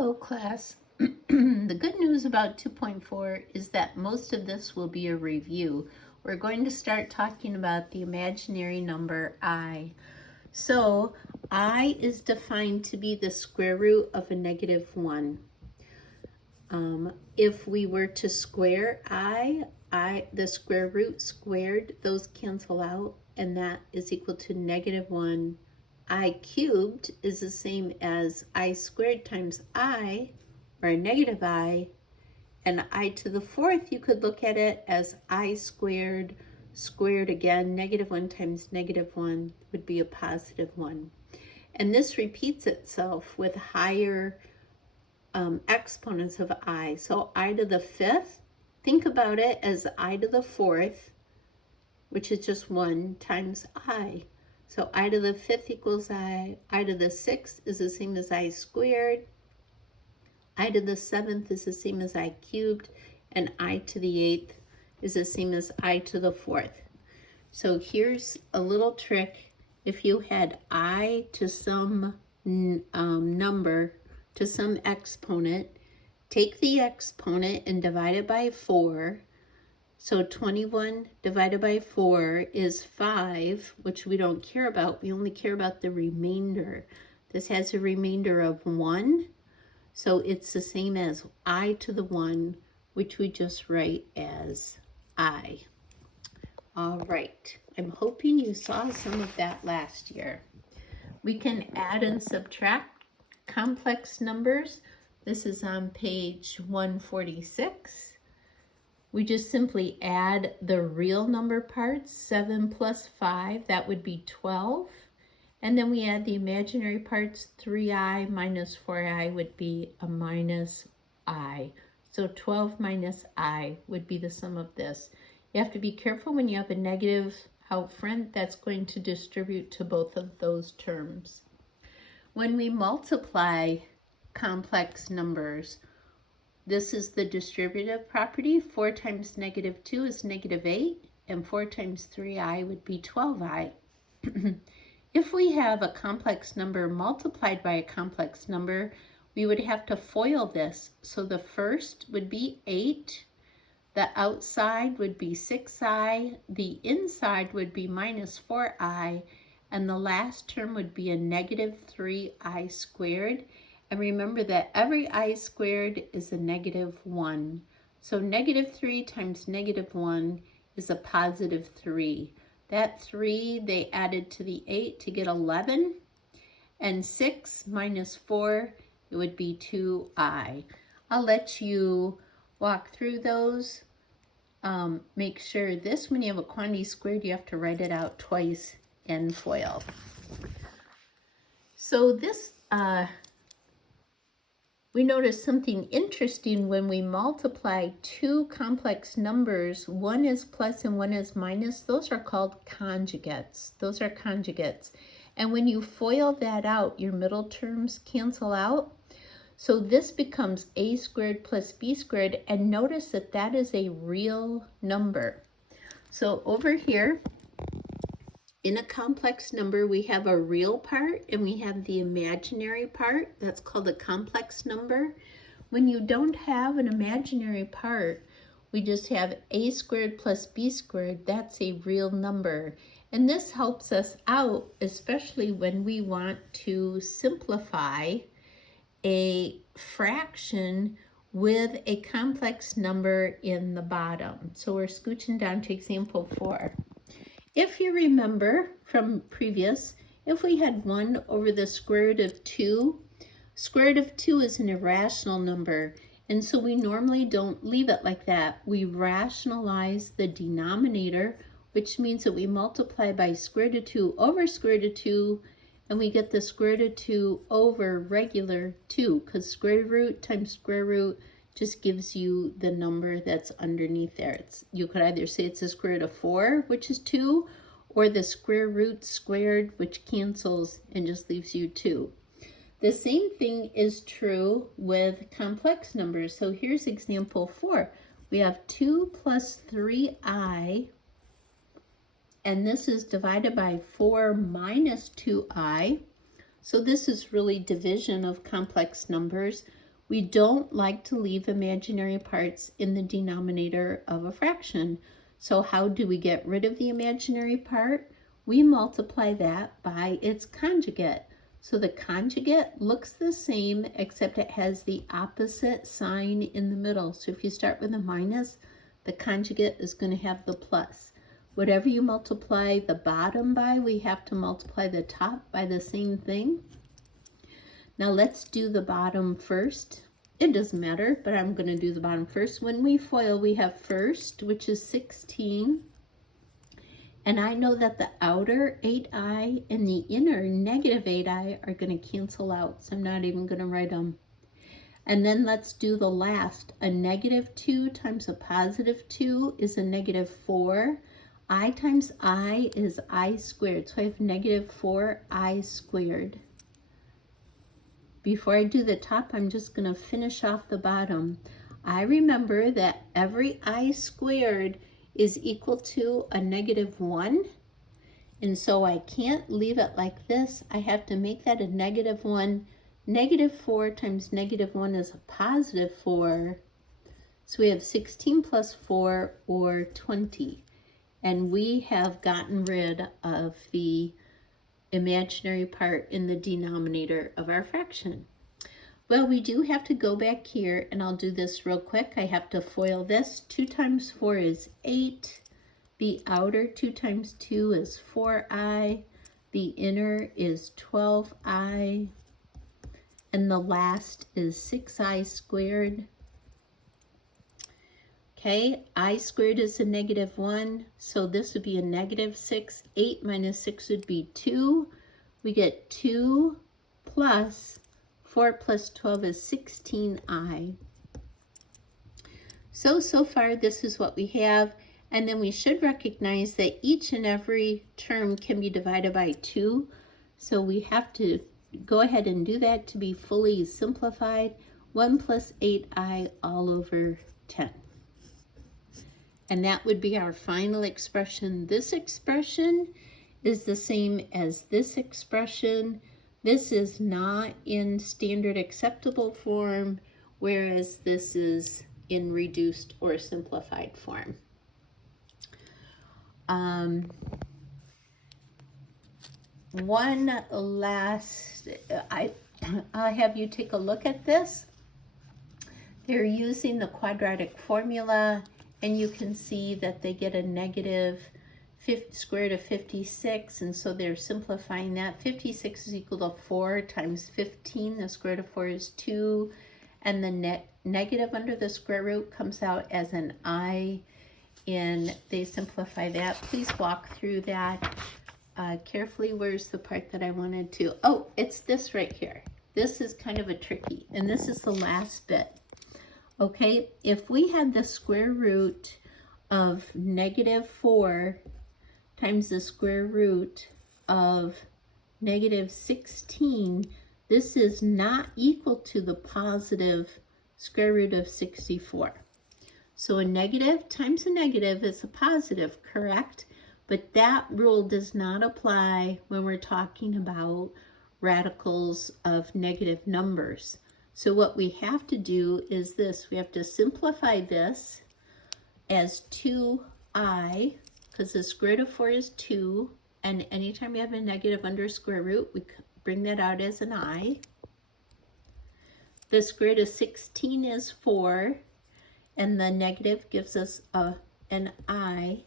Hello, class. The good news about 2.4 is that most of this will be a review. We're going to start talking about the imaginary number I. So I is defined to be the square root of a -1. If we were to square the square root squared, those cancel out, and that is equal to -1. I cubed is the same as I squared times I, or a negative I, and I to the fourth, you could look at it as I squared, squared again, -1 times -1 would be a +1. And this repeats itself with higher exponents of I. So I to the fifth, think about it as I to the fourth, which is just 1 times I. So I to the fifth equals I to the sixth is the same as I squared, I to the seventh is the same as I cubed, and I to the eighth is the same as I to the fourth. So here's a little trick. If you had I to some number, to some exponent, take the exponent and divide it by 4. So 21 divided by 4 is 5, which we don't care about. We only care about the remainder. This has a remainder of 1. So it's the same as I to the 1, which we just write as I. All right. I'm hoping you saw some of that last year. We can add and subtract complex numbers. This is on page 146. We just simply add the real number parts, 7 plus 5, that would be 12. And then we add the imaginary parts, 3i minus 4i would be a minus I. So 12 minus I would be the sum of this. You have to be careful when you have a negative out front, that's going to distribute to both of those terms. When we multiply complex numbers, this is the distributive property. 4 times -2 is -8, and 4 times 3i would be 12i. If we have a complex number multiplied by a complex number, we would have to FOIL this. So the first would be 8, the outside would be 6i, the inside would be minus 4i, and the last term would be a -3i squared. And remember that every I squared is a -1. So -3 times -1 is a +3. That 3 they added to the 8 to get 11. And 6 minus 4, it would be 2i. I'll let you walk through those. Make sure this, when you have a quantity squared, you have to write it out twice in FOIL. So this, we notice something interesting when we multiply two complex numbers. One is plus and one is minus. Those are called conjugates. Those are conjugates. And when you FOIL that out, your middle terms cancel out. So this becomes a squared plus b squared. And notice that that is a real number. So over here, in a complex number, we have a real part and we have the imaginary part. That's called a complex number. When you don't have an imaginary part, we just have a squared plus b squared. That's a real number. And this helps us out, especially when we want to simplify a fraction with a complex number in the bottom. So we're scooching down to example 4. If you remember from previous, if we had 1 over the square root of 2, square root of 2 is an irrational number, and so we normally don't leave it like that. We rationalize the denominator, which means that we multiply by square root of 2 over square root of 2, and we get the square root of 2 over regular 2, because square root times square root just gives you the number that's underneath there. You could either say it's the square root of 4, which is 2, or the square root squared, which cancels and just leaves you 2. The same thing is true with complex numbers. So here's example 4. We have 2 plus 3i, and this is divided by 4 minus 2i. So this is really division of complex numbers. We don't like to leave imaginary parts in the denominator of a fraction. So how do we get rid of the imaginary part? We multiply that by its conjugate. So the conjugate looks the same, except it has the opposite sign in the middle. So if you start with a minus, the conjugate is going to have the plus. Whatever you multiply the bottom by, we have to multiply the top by the same thing. Now let's do the bottom first. It doesn't matter, but I'm going to do the bottom first. When we FOIL, we have first, which is 16. And I know that the outer 8i and the inner negative 8i are going to cancel out, so I'm not even going to write them. And then let's do the last. A negative 2 times a positive 2 is a negative 4. I times I is I squared, so I have negative 4i squared. Before I do the top, I'm just going to finish off the bottom. I remember that every I squared is equal to a negative 1. And so I can't leave it like this. I have to make that a negative 1. Negative 4 times negative 1 is a positive 4. So we have 16 plus 4, or 20. And we have gotten rid of the imaginary part in the denominator of our fraction. Well, we do have to go back here, and I'll do this real quick. I have to FOIL this. 2 times 4 is 8. The outer 2 times 2 is 4i. The inner is 12i. And the last is 6i squared. Okay, I squared is a negative 1, so this would be a negative 6. 8 minus 6 would be 2. We get 2 plus 4 plus 12 is 16i. So far this is what we have, and then we should recognize that each and every term can be divided by 2. So we have to go ahead and do that to be fully simplified. 1 plus 8i all over 10. And that would be our final expression. This expression is the same as this expression. This is not in standard acceptable form, whereas this is in reduced or simplified form. One last, I'll have you take a look at this. They're using the quadratic formula, and you can see that they get a negative square root of 56, and so they're simplifying that. 56 is equal to 4 times 15. The square root of 4 is 2, and the negative under the square root comes out as an I, and they simplify that. Please walk through that carefully. Where's the part that I wanted to? Oh, it's this right here. This is kind of a tricky, and this is the last bit. Okay, if we had the square root of negative 4 times the square root of negative 16, this is not equal to the positive square root of 64. So a negative times a negative is a positive, correct? But that rule does not apply when we're talking about radicals of negative numbers. So what we have to do is this. We have to simplify this as 2i, because the square root of 4 is 2, and anytime you have a negative under square root, we bring that out as an I. The square root of 16 is 4, and the negative gives us an I.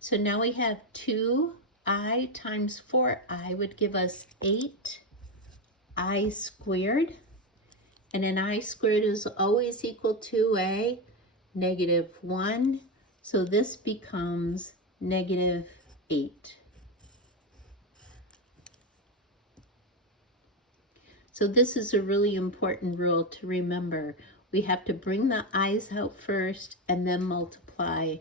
So now we have 2i times 4i would give us 8i squared. And an I squared is always equal to a negative 1. So this becomes negative 8. So this is a really important rule to remember. We have to bring the i's out first and then multiply.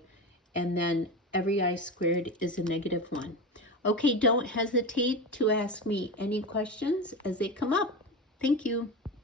And then every I squared is a negative 1. Okay, don't hesitate to ask me any questions as they come up. Thank you.